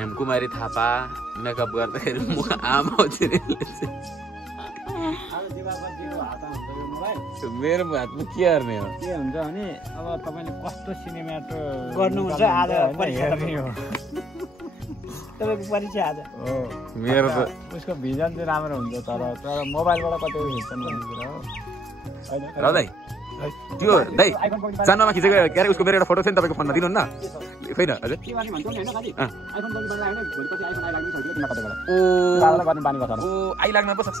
हेमकुमारी Thapa makeup गर्दाखेरि मुख आमा मेरो हातमा के गर्ने हो के हुन्छ भने अब तपाईँले कस्तो सिनेमाटो गर्नुहुन्छ आज परीक्षा हो तपाईँको परीक्षा आज हो मेरो त उसको भिजन चाहिँ राम्रो हुन्छ तर मोबाइलबाट कतै खिच्छन् भन्ने कुरा हो र दाइ त्यो दाइ सानोमा खिचेको के अरे उसको मेरो एउटा फोटो थियो नि तपाईँको फोनमा दिनुहुन्न छैन हजुर ओ आइलाग्न पो सक्छ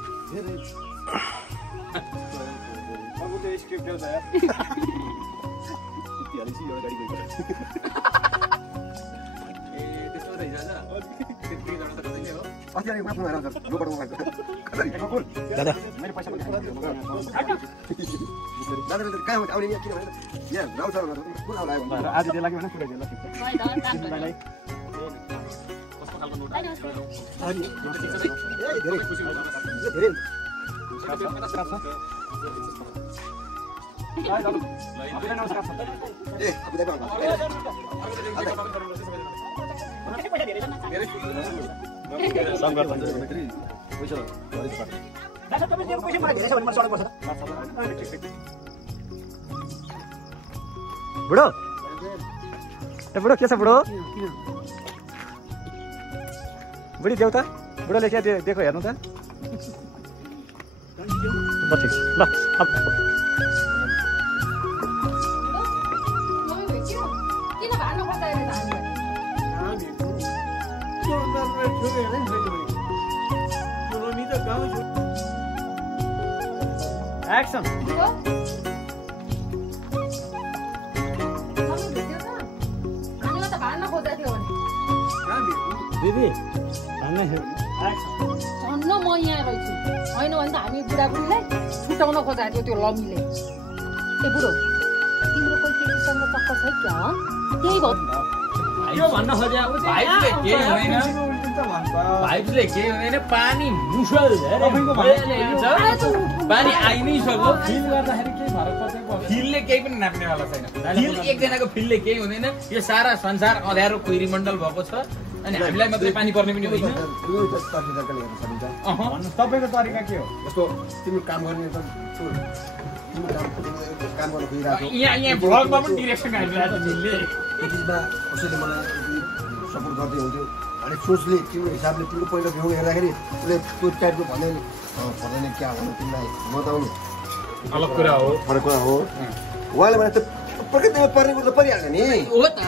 बुढो बुढो के छ बुढो बुढी देऊ त बुढोले क्या दिएको हेर्नु त ल ठिक छ ल एक्सन दिदी झन्न म यहाँ रहेछु होइन भने त हामी बुढाबुढीलाई छुटाउन खोजेको थियो त्यो लमीले ए बुढो तिम्रो कोही केटीसँग चक्कर छ क्या त्यही भयो यो भन्न खोजे भाइले के हुँदैन भाइले के हुँदैन पानी मुसल पानी आइ नै सक्यो फिल गर्दाखेरि के फरक पर्छ फिलले केही पनि नाप्नेवाला छैन फिल एकजनाको फिलले केही हुँदैन यो सारा संसार अँध्यारो कोइरी मण्डल भएको छ अनि हामीलाई मात्रै पानी पर्ने पनि होइन तपाईँको तरिका के हो यस्तो तिम्रो काम गर्ने काम गर्न खोजिरहेको यहाँ भ्लगमा पनि डिरेक्सन हालिरहेको मिलले त्यसमा कसैले मलाई सपोर्ट गर्दै हुन्थ्यो अनि सोचले तिम्रो हिसाबले तिम्रो पोइन्ट अफ भ्यू हेर्दाखेरि उसले त्यो टाइपको भन्दैन क्या भन्नु तिमीलाई बताउनु अलग कुरा हो फरक कुरा हो उहाँले भने त प्रकृतिमा पर्ने कुरो त परिहाल्छ नि हो त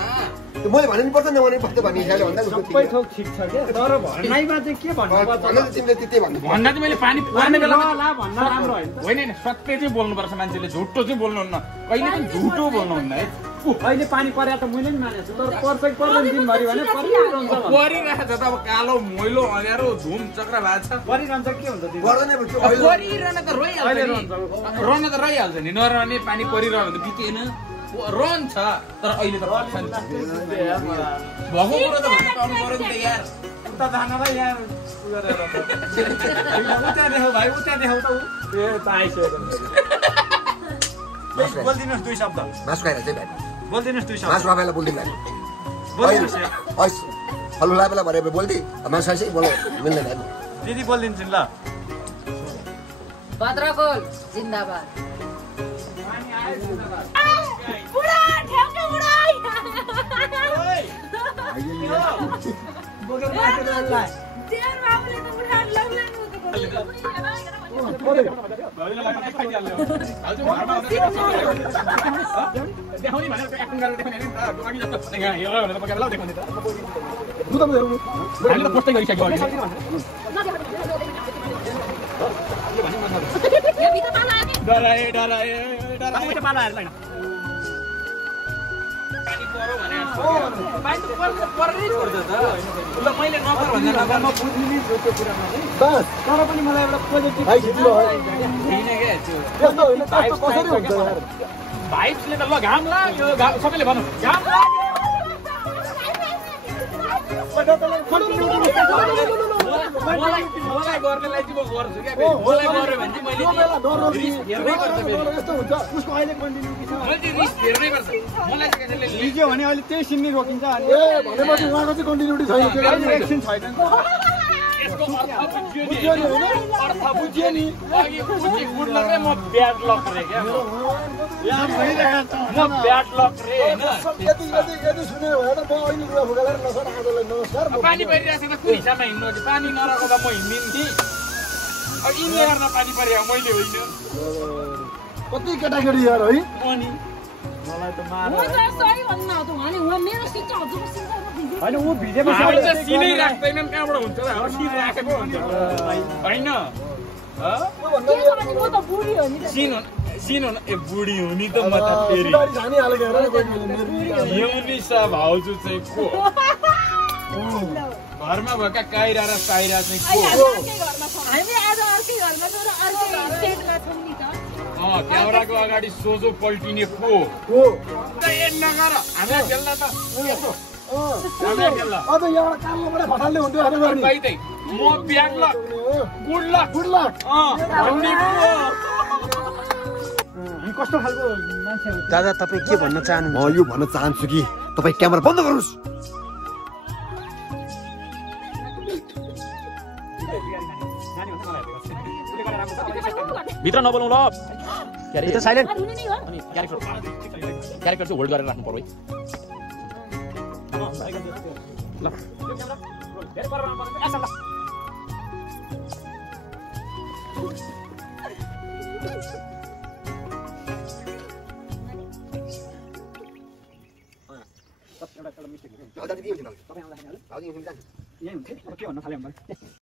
मैले भने नि पर्छ नभने पर्छ भन्ने हिसाबले भन्दा सबै थोक ठिक छ क्या तर भनाइमा चाहिँ के भन्नुपर्छ तिमीले त्यही भन्नु भन्दा चाहिँ मैले पानी पर्ने बेलामा भन्न राम्रो होइन होइन सत्य चाहिँ बोल्नुपर्छ मान्छेले झुटो चाहिँ बोल्नुहुन्न कहिले पनि झुटो बोल्नुहुन्न है अहिले पानी परे त मैले पनि मानेको छु तर पर्छ पर्दैन दिनभरि भने परिरहन्छ परिरहेको छ त अब कालो मैलो अँध्यारो धुम चक्र भएको छ परिरहन्छ के हुन्छ परिरहन त रहिहाल्छ रहन त रहिहाल्छ नि नरहने पानी परिरह्यो भने त बितेन रहन्छ तर अहिले त पर्छ नि भएको कुरो त भन्नु पाउनु पर्यो नि त यार उता जानलाई यहाँ उता देखाउ भाइ उता देखाउ त ए त आइसक्यो बोलिदिनुहोस् दुई शब्द मासु खाएर चाहिँ भाइ बोलिदिनुहोस् दुई शब्द मासु बाबालाई बोलिदिनु बोलिदिनुहोस् हल्लो लापेला भने बोल्दै मासु खाएपछि बोल्नु मिल्दैन दिदी बोलिदिन्छु ल भद्रकोल जिन्दाबाद तर पनि मलाई एउटा पोजिटिभ भाइब्सले त ल घाम लाग्यो सबैले भन्नु घाम लाग्यो मलाई गर्नेलाई चाहिँ म गर्छु क्या फेरि मलाई गर्यो भने चाहिँ मैले रिस्क हेर्नै पर्छ फेरि यस्तो हुन्छ उसको अहिले कन्टिन्युटी छ मैले चाहिँ रिस्क हेर्नै पर्छ मलाई चाहिँ कसैले लिज्यो भने अहिले त्यही सिन्नी रोकिन्छ अनि ए भनेपछि उहाँको चाहिँ कन्टिन्युटी छैन एकछिन छैन यसको अर्थ बुझ्यो नि होइन अर्थ बुझ्यो नि अघि बुझी बुझ्नकै म ब्याड लक रे क्या म ब्याड लक रे होइन यदि सुन्यो भने त म अहिले लुगा फुकालेर नसर आजलाई नमस्कार पानी परिरहेको छ त कुन हिसाबमा हिँड्नु हो पानी नरहेको त म हिँड्दिनँ अब यिनले गर्न पानी परिरहेको मैले होइन कति केटाकेटी यार है अनि मलाई त मार म त सही भन्नु न त भने उहाँ मेरो सिट चाहिँ हजुरको सिटमा भिज्दै हैन ऊ भिजेमा हामी त सिनै राख्दैनन् कहाँबाट हुन्छ र अब सिन राखेको हुन्छ होइन के छ भने म त बुढी हो नि त सिन हुन ए बुढी हुनी त म त फेरि झानी हालेको हेर युनिसा भाउजू चाहिँ को घरमा भएका काइरा र साइरा चाहिँ को अर्कै घरमा छौँ हामी आज अर्कै घरमा छौँ र अर्कै सेटमा छौँ नि त क्यामेराको अगाडि सोझो पल्टिने को ए नगर हामीलाई खेल्दा त हामीलाई खेल्दा अब यहाँ कामबाट फटाल्ने हुन्थ्यो अरे गर्नु पाइदै म ब्याड लक गुड लक भन्ने हामी कस्तो खालको मान्छे हो दादा तपाईँ के भन्न चाहनु म यो भन्न चाहन्छु कि तपाईँ क्यामेरा बन्द गर्नुहोस् भित्र नबोल्नु ल भित्र साइलेन्ट धुने नै हो अनि क्यारेक्टर चाहिँ होल्ड गरेर राख्नु पर्यो है ल दाजु के हुन्छ दाजु तपाईँ आउँदाखेरि दाजु यही हुन्छ के भन्न थाल्यो